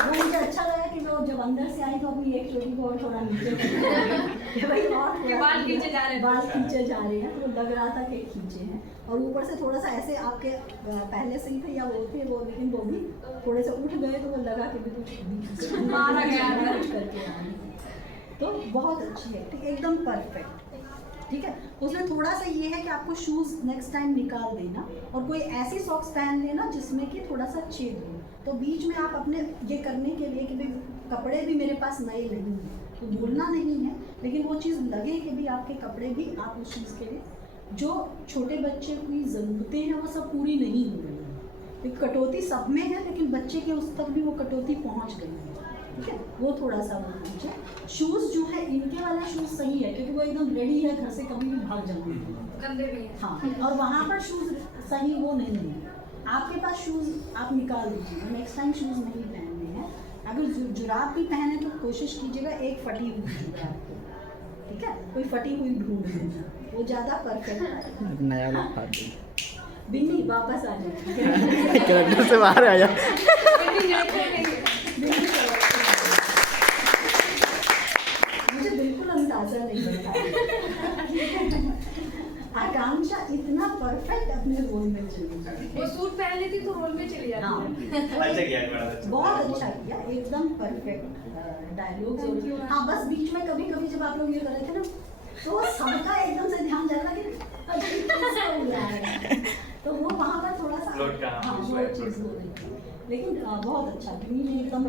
वो मुझे अच्छा लगा कि वो जब अंदर से आई तो अपनी एक चोटी को और थोड़ा नीचे कि भाई और बाल खींचे जा रहे हैं, बाल खींचे जा रहे हैं, तो लग रहा था कि खींचे हैं। और ऊपर से थोड़ा सा ऐसे आपके पहले से ही थे या वो थे वो, लेकिन वो भी थोड़े से उठ गए तो वो लगा कि भी कुछ मारा गया कुछ करके आ रही है। तो बहुत अच्छी है, ठीक, एकदम परफेक्ट। ठीक है, उसमें थोड़ा सा ये है कि आपको शूज़ नेक्स्ट टाइम निकाल देना और कोई ऐसी सॉक्स पहन लेना जिसमें कि थोड़ा सा छेद हो, तो बीच में आप अपने ये करने के लिए कि भाई कपड़े भी मेरे पास नए नहीं हैं, तो बोलना नहीं है, लेकिन वो चीज़ लगे कि भी आपके कपड़े भी आप उस चीज़ के लिए जो छोटे बच्चे की ज़रूरतें हैं वो सब पूरी नहीं हो रही हैं। एक कटौती सब में है, लेकिन बच्चे के उस तक भी वो कटौती पहुँच गई है। ठीक है, वो थोड़ा सा वो नीचे। शूज़ जो है इनके वाला शूज़ सही है क्योंकि वो एकदम रेडी है, घर से कभी भी भाग जाएंगे, गंदे भी हैं। हाँ, और वहाँ पर शूज़ सही वो नहीं है। आपके पास शूज़ आप निकाल दीजिए, नेक्स्ट टाइम शूज़ नहीं पहनने हैं। अगर जुराब भी पहने तो कोशिश कीजिएगा एक फटी हुई जुराब को, ठीक है, कोई फटी हुई ढूंढ लेना, वो ज़्यादा परफेक्ट है। नया लोग खाते बिन्नी वापस आ जाए कैरेक्टर से बाहर आ जा। मुझे बिल्कुल अंदाजा नहीं था। आकांक्षा इतना परफेक्ट अपने रोल में चली गई। वो सूट पहन लेती तो रोल में चली जाती हाँ, अच्छा किया मैडम, बहुत अच्छा किया, एकदम परफेक्ट डायलॉग। हाँ, बस बीच में कभी कभी जब आप लोग ये कर रहे थे ना तो सबका एकदम से ध्यान जा रहा कि अजीब कैसे हो रहा है, तो वो वहाँ पर थोड़ा सा Float का, हाँ वो float चीज़ हो रही थी, लेकिन बहुत अच्छा बिन्नी ने एकदम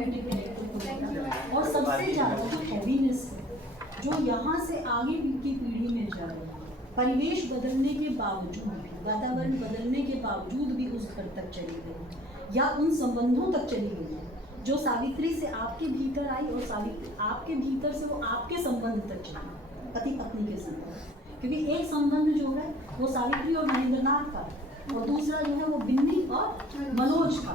और सबसे ज़्यादा जो हैवीनेस है जो यहाँ से आगे की पीढ़ी में जा रही है, परिवेश बदलने के बावजूद भी, वातावरण बदलने के बावजूद भी उस घर तक चली गई या उन संबंधों तक चली गई जो सावित्री से आपके भीतर आई और सावित्री आपके भीतर से वो आपके संबंध तक चली, पति पत्नी के संबंध। क्योंकि एक संबंध जो है वो सावित्री और महेंद्रनाथ का, और दूसरा जो है वो बिन्नी और मनोज का।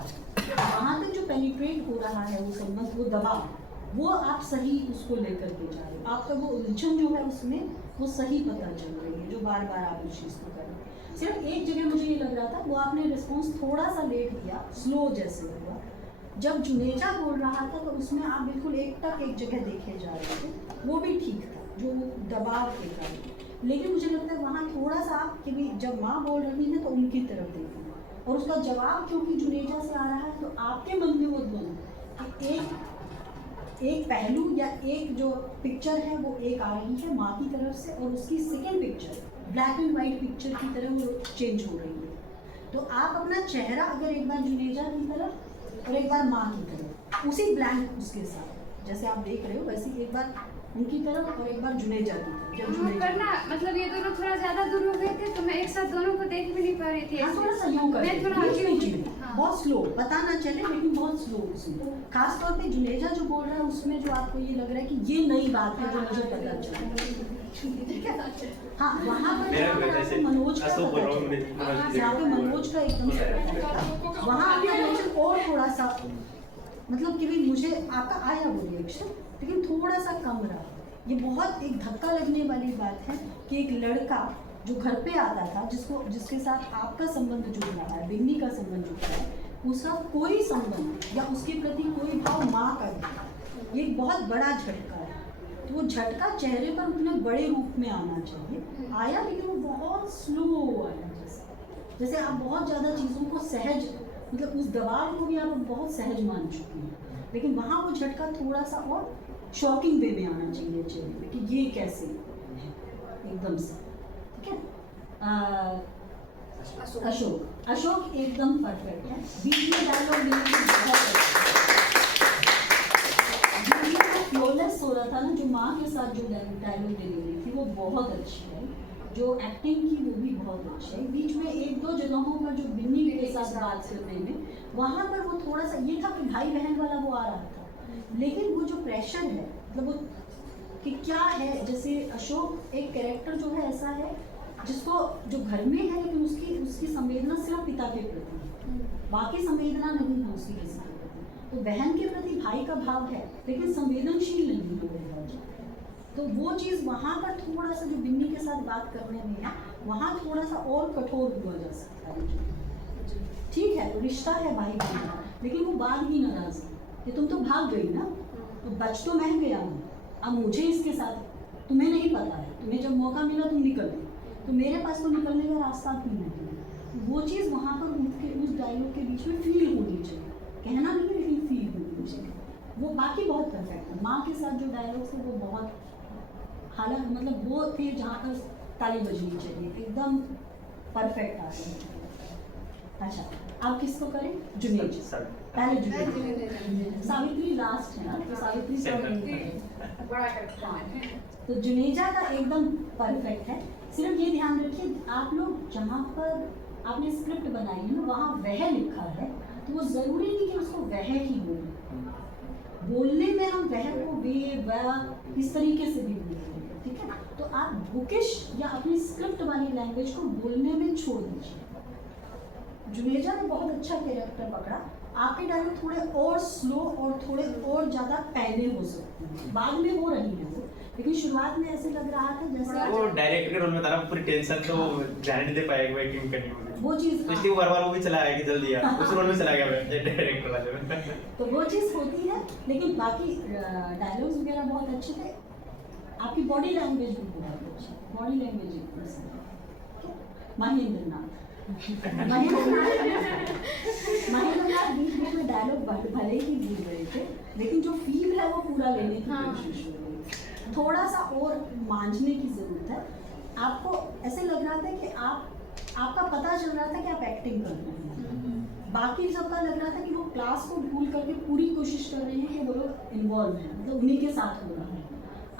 वहाँ तक जो पेनिट्रेट हो रहा है वो संबंध, वो दबाव, वो आप सही उसको लेकर के जा रहे हो, आपका वो उलझन जो है उसमें वो सही पता चल रही है, जो बार बार आप उस चीज़ को कर रहे हैं। सिर्फ एक जगह मुझे ये लग रहा था वो आपने रिस्पॉन्स थोड़ा सा लेट दिया, स्लो जैसे हुआ। जब जुनेजा बोल रहा था तो उसमें आप बिल्कुल एक तक एक जगह देखे जा रहे थे, वो भी ठीक था, जो दबाव के कारण। लेकिन मुझे लगता है वहाँ थोड़ा सा आप कि भी जब माँ बोल रही है तो उनकी तरफ देखो, और उसका जवाब क्योंकि जुनेजा से आ रहा है तो आपके मन में वो दोनों कि एक पहलू या एक जो पिक्चर है वो एक आ रही है माँ की तरफ से, और उसकी second picture black and white picture की तरह वो चेंज हो रही है। तो आप अपना चेहरा अगर एक बार जुनेजा की तरफ और एक बार माँ की तरफ, उसी ब्लैंक उसके साथ जैसे आप देख रहे हो वैसे एक बार उनकी तरफ और एक बार जुनेजा की तरफ। जब जुनेजा करना मतलब ये दोनों थोड़ा ज्यादा दूर हो गए थे तो मैं एक साथ दोनों को देख भी नहीं पा रही थी। हाँ, थोड़ा सा यूं कर, मैं थोड़ा आगे नीचे, हाँ। बहुत स्लो, पता ना चले लेकिन बहुत स्लो उसमें। खास तौर पे जुनेजा जो बोल रहा है उसमें जो आपको ये लग रहा है कि ये नई बात है जो मुझे पता चला, ठीक है। हाँ, वहाँ पर जहाँ पर आपको मनोज का पता चला, जहाँ पे मनोज का एकदम से पता चला, वहाँ आपका रिएक्शन और थोड़ा सा मतलब कि भी मुझे आपका आया वो रिएक्शन, लेकिन थोड़ा सा कम रहा। ये बहुत एक धक्का लगने वाली बात है कि एक लड़का जो घर पे आता था, जिसके साथ आपका संबंध जुड़ रहा है, बिन्नी का संबंध जुड़ रहा है, उसका कोई संबंध या उसके प्रति कोई भाव माँ का नहीं, ये एक बहुत बड़ा झटका है। तो वो झटका चेहरे पर उतने बड़े रूप में आना चाहिए, आया लेकिन वो बहुत स्लो आया, जैसे आप बहुत ज़्यादा चीज़ों को सहज, मतलब उस दबाव को भी आप बहुत सहज मान चुकी हैं, लेकिन वहाँ वो झटका थोड़ा सा और शॉकिंग वे में आना चाहिए चेहरे पे कि ये कैसे है एकदम से, ठीक है। अशोक एकदम परफेक्ट है, बीच में डायलॉग फ्लोलेस हो रहा था ना, जो माँ के साथ जो डायलॉग डिलीवरी थी वो बहुत अच्छी है, जो एक्टिंग की वो भी बहुत अच्छी है। बीच में एक दो जगहों पर जो बिन्नी के साथ बात करने में वहाँ पर वो थोड़ा सा ये था कि भाई बहन वाला वो आ रहा था, लेकिन वो जो प्रेशर है मतलब वो कि क्या है, जैसे अशोक एक कैरेक्टर जो है ऐसा है जिसको जो घर में है लेकिन उसकी संवेदना सिर्फ पिता के प्रति है, बाकी संवेदना नहीं है उसकी किसी के प्रति। तो बहन के प्रति भाई का भाव है लेकिन संवेदनशील नहीं हो रहा है, तो वो चीज़ वहाँ पर थोड़ा सा जो बिन्नी के साथ बात करने में है वहाँ थोड़ा सा और कठोर हुआ जा सकता है। ठीक है, रिश्ता है भाई बहन का, लेकिन वो बात ही नाराज है कि तुम तो भाग गई ना, तो बच तो मैं गया हूँ, अब मुझे इसके साथ, तुम्हें नहीं पता है, तुम्हें जब मौका मिला तुम निकल गए, तो मेरे पास तो निकलने का रास्ता भी नहीं है। वो चीज़ वहाँ पर उनके उस डायलॉग के बीच में फील होनी चाहिए, कहना नहीं है लेकिन फील होनी चाहिए। वो बाकी बहुत परफेक्ट है। माँ के साथ जो डायलॉग्स थे वो बहुत, हालांकि मतलब वो थे जहाँ पर ताली बजनी चाहिए, एकदम परफेक्ट आ गए। अच्छा, आप किसको करें? जुनेज, पहले जुनेज, सावित्री लास्ट है ना, तो सावित्री बड़ा करता है। तो जुनेजा का एकदम परफेक्ट है। सिर्फ ये ध्यान रखिए, आप लोग जहाँ पर आपने स्क्रिप्ट बनाई है ना, वहाँ वह लिखा है, तो वो ज़रूरी नहीं कि उसको वह ही बोले। बोलने में हम वह को वे वह इस तरीके से भी बोलते हैं, ठीक है। तो आप बुकिश या अपनी स्क्रिप्ट वाली लैंग्वेज को बोलने में छोड़ दीजिए। जुनेजा ने बहुत अच्छा कैरेक्टर पकड़ा। आपके डायलॉग थोड़े और स्लो और थोड़े और ज़्यादा पहले हो सकते हैं, बाद में हो रही है वो, लेकिन शुरुआत में ऐसे लग रहा था जैसे वो डायरेक्टर के रोल में था ना, पूरी टेंशन तो ध्यान नहीं दे पाएगा एक्टिंग करनी होगी, वो चीज़, तो इसलिए वो बार-बार वो भी चला आया कि जल्दी आ, उस रोल में चला गया मैं डायरेक्टर वाले में। तो वो चीज़ होती है। लेकिन बाकी डायलॉग्स वगैरह बहुत अच्छे थे। आपकी बॉडी लैंग्वेज भी बहुत अच्छी, बॉडी लैंग्वेज एकदम सही। महेंद्र नाथ बीच बीच में डायलॉग भले ही भूल रहे थे, लेकिन जो फील है वो पूरा लेने की कोशिश हो रही है। थोड़ा सा और मांझने की ज़रूरत है। आपको ऐसे लग रहा था कि आपका पता चल रहा था कि आप एक्टिंग कर रहे हैं। बाकी सबका लग रहा था कि वो क्लास को भूल करके पूरी कोशिश कर रहे हैं कि वो लोग इन्वॉल्व हैं, मतलब उन्हीं के साथ हो रहा है।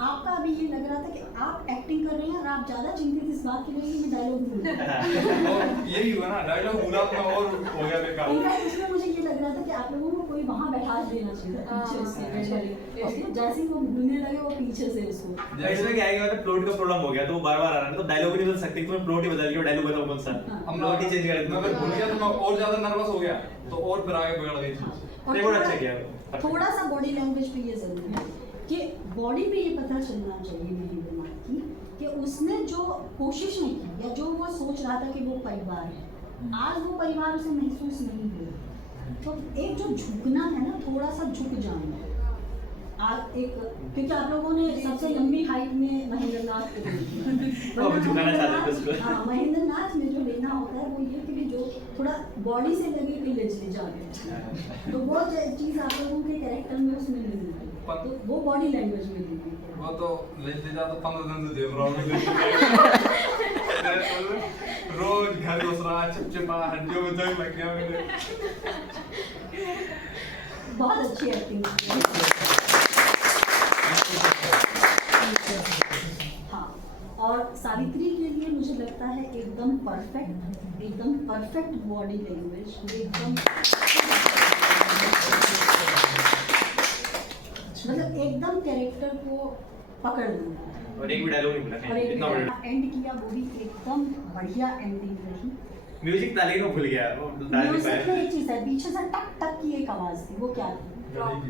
आपका अभी ये लग रहा था कि आप एक्टिंग कर रहे हैं और आप ज़्यादा चिंतित इस बात के लिए कि मैं डायलॉग भूल गया। और यही हुआ ना, डायलॉग भूला तो और हो गया बेकार। इनफैक्ट इसमें मुझे ये लग रहा था कि आप लोगों को कोई वहाँ बैठा देना चाहिए पीछे उसके, जैसे ही वो भूलने लगे वो पीछे से उसको। इसमें क्या है कि मतलब प्लॉट का प्रॉब्लम हो गया, तो वो बार-बार आ रहा है, तो डायलॉग नहीं बदल सकते, तुम्हें प्लॉट ही बदल दिया, डायलॉग बताओ कौन सा, हम प्लॉट ही चेंज कर देते। मैं अगर भूल गया तो मैं और ज्यादा नर्वस हो गया, तो और फिर आगे बिगड़ गई चीज। और बहुत अच्छा किया। थोड़ा सा बॉडी लैंग्वेज पे ये जरूरी है कि बॉडी पे ये पता चलना चाहिए महेंद्र नाथ की कि उसने जो कोशिश नहीं की या जो वो सोच रहा था कि वो परिवार है, आज वो परिवार उसे महसूस नहीं हो रहा। तो एक जो झुकना है ना, थोड़ा सा झुक जाना आज एक, क्योंकि आप लोगों ने सबसे लंबी हाइट में महेंद्र नाथ को महेंद्र नाथ में जो लेना होता है वो ये कि जो थोड़ा बॉडी से लगे कि ले जाते, तो वो चीज़ आप लोगों के कैरेक्टर में उसमें नहीं मिलती, तो वो बॉडी लैंग्वेज में दी गई। वो तो ले जा तो 15 दिन से देख रहा हूँ रोज घर घुस रहा, चिपचिपा हड्डियों में जंग लग गया मेरे। बहुत अच्छी एक्टिंग। हाँ, और सावित्री के लिए मुझे लगता है एकदम परफेक्ट बॉडी लैंग्वेज, एकदम मतलब एकदम कैरेक्टर को पकड़ लेना। और एक भी डायलॉग नहीं बोला, और इतना बड़ा एंड किया, वो भी एकदम बढ़िया एंडिंग रही। म्यूजिक डाले को भूल गया, वो डाल नहीं म्यूजिक पाया। में एक चीज़ है, पीछे से टक टक की एक आवाज़ थी, वो क्या थी?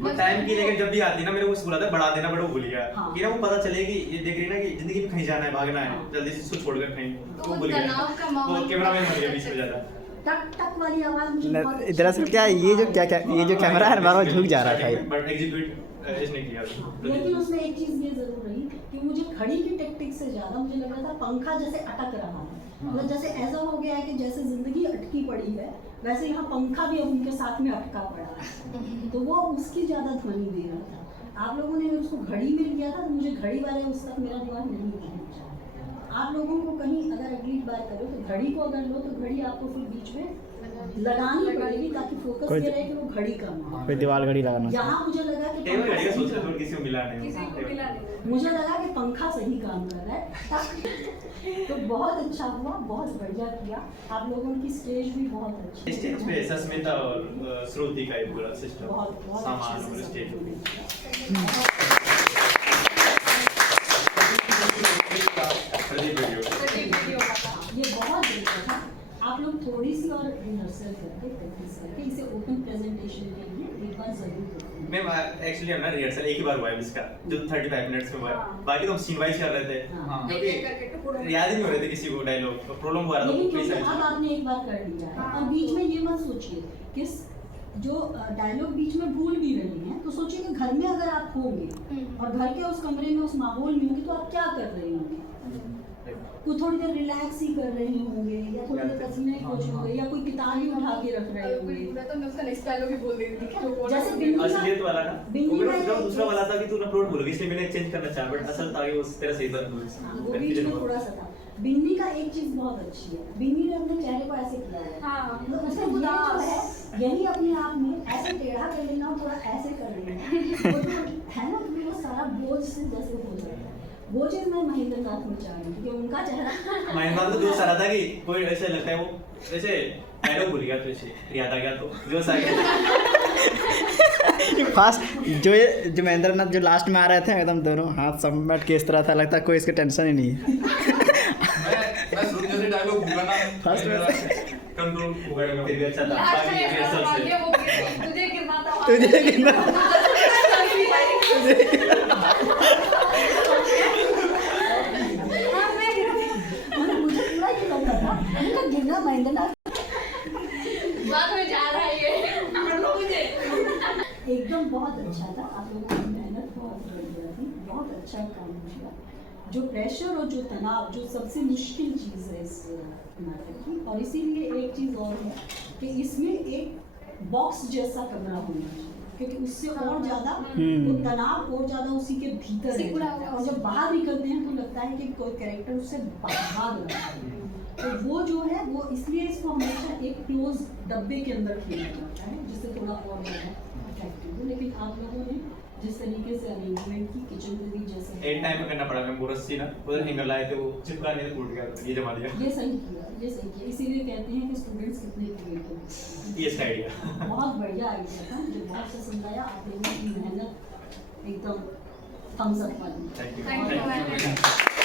वो टाइम की, लेकिन जब भी आती ना मेरे को बोला था बढ़ा देना, बट वो भूल गया। हाँ। कि ना वो पता चले कि ये देख रही ना कि जिंदगी में कहीं जाना है, भागना है, जल्दी से इसको छोड़कर कहीं, तो वो भूल गया। तनाव का माहौल वो कैमरामैन बन गया बीच में ज्यादा। टक टक वाली आवाज़ मुझे बहुत अच्छी दरअसल क्या है, ये जो कैमरा है बार-बार झुक जा रहा था ये। बट एग्जीक्यूट इसने किया। लेकिन उसमें एक चीज़ ये ज़रूर रही कि मुझे घड़ी की टेक्टिक से ज़्यादा मुझे लग रहा था पंखा जैसे अटक रहा है, मतलब जैसे ऐसा हो गया है कि जैसे ज़िंदगी अटकी पड़ी है, वैसे यहाँ पंखा भी अब उनके साथ में अटका पड़ा है, तो वो उसकी ज़्यादा ध्वनि दे रहा था। आप लोगों ने उसको घड़ी में लिया था, तो मुझे घड़ी वाले उस तक मेरा दिमाग नहीं पहुंचा। आप लोगों को कहीं अगर अगली बार करो तो घड़ी को अगर लो तो घड़ी आपको फिर बीच में लगानी पड़ेगी ताकि फोकस ये रहे कि वो घड़ी का ना कोई दीवार घड़ी लगाना। यहाँ मुझे लगा कि टेबल घड़ी का सोच रहे पंखा थे, किसी को मिला नहीं। किसी को मिला नहीं। मुझे लगा कि पंखा सही काम कर रहा है। तो बहुत अच्छा हुआ, बहुत बढ़िया किया आप लोगों की। स्टेज भी बहुत अच्छी, स्टेज पे सस्मिता और श्रुति का ही पूरा सिस्टम, बहुत सामान अच्छे और से स्टेज ये बहुत बढ़िया था। आप लोग थोड़ी सी और रिहर्सल करके प्रैक्टिस करके इसे ओपन प्रेजेंटेशन के लिए एक बार जरूर करें। मैं एक्चुअली हमने रिहर्सल एक ही बार हुआ है इसका, जो 35 मिनट्स में हुआ है। बाकी तो हम सीन वाइज कर रहे थे, हाँ। क्योंकि याद ही नहीं हो रहे थे किसी को डायलॉग, तो प्रॉब्लम हुआ था। लेकिन क्योंकि अब आपने एक बार कर लिया है और बीच में ये मत सोचिए कि जो डायलॉग बीच में भूल भी रही हैं, तो सोचिए घर में अगर आप होंगे और घर के उस कमरे में उस माहौल में होंगे तो आप क्या कर रहे होंगे? कोई थोड़ी देर रिलैक्स ही कर रहे होंगे या थोड़ी देर पसीने पोंछ होंगे या कोई किताब ही उठा के रख रहे होंगे। मैं उसका नेक्स्ट डायलॉग ही बोल देती थी। जैसे बिन्नी असलियत वाला ना, बिन्नी वो का मेरा एक- दूसरा वाला था कि तू ना प्लॉट बोलोगे इसलिए मैंने चेंज करना चाहा, बट असल था कि उस तरह सही था। हाँ, वो बीच में थोड़ा सा था। बिन्नी का एक चीज बहुत अच्छी है, बिन्नी ने अपने चेहरे को ऐसे किया है, हाँ, मतलब उसने ये जो है यही अपने आप में ऐसे टेढ़ा कर लेना और थोड़ा ऐसे कर लेना, वो जो है ना वो सारा बोझ से जैसे हो जाता है, वो चीज मैं महेंद्र नाथ में चाह रही हूँ क्योंकि उनका चेहरा महिंद्र तो जोश आ रहा था कि कोई ऐसे लगता है वो ऐसे डायलॉग भूल गया तो ऐसे याद आ गया तो जोश आ गया। फास्ट जो महेंद्र नाथ जो लास्ट में आ रहे थे एकदम दोनों हाथ समेट के इस तरह था, लगता कोई इसके टेंशन ही नहीं है। मैं शुरू जैसे डायलॉग भूला ना First में कंट्रोल हो गया फिर भी अच्छा था बाकी रिहर्सल से तुझे गिरना था, तुझे गिरना मतलब मुझे पूरा ये लग रहा था उनका गिरना महेंद्र नाथ बात में जा रहा है ये मुझे। एकदम बहुत अच्छा था। आप लोगों की मेहनत बहुत बढ़िया थी, बहुत अच्छा काम किया। जो प्रेशर और जो तनाव जो सबसे मुश्किल चीज़ है इस नाटक की, और इसीलिए एक चीज़ और है कि इसमें एक बॉक्स जैसा कमरा होना चाहिए क्योंकि उससे और ज़्यादा वो तनाव और ज़्यादा उसी के भीतर रह सिकुड़ा जाता है हुआ। और जब बाहर निकलते हैं तो लगता है कि कोई कैरेक्टर उससे भाग रहा है। तो वो जो है वो इसलिए इसको हमेशा एक क्लोज डब्बे के अंदर खेला जाता है जिससे थोड़ा और ज़्यादा अट्रैक्टिव हो। लेकिन आप लोगों ने जिस तरीके से अरेंजमेंट की किचन में भी जैसे एंड टाइम में करना पड़ा, मैं बोरस सी ना उधर हैंगर लाए थे वो चिपका नहीं टूट गया, ये जमा दिया। ये सही किया इसीलिए कहते हैं कि स्टूडेंट्स कितने क्रिएटिव हैं। ये इसका आइडिया बहुत बढ़िया आइडिया था, मुझे बहुत पसंद आया। आप लोगों की मेहनत एकदम थम्स अप वाली। Thank you Thank you, thank you.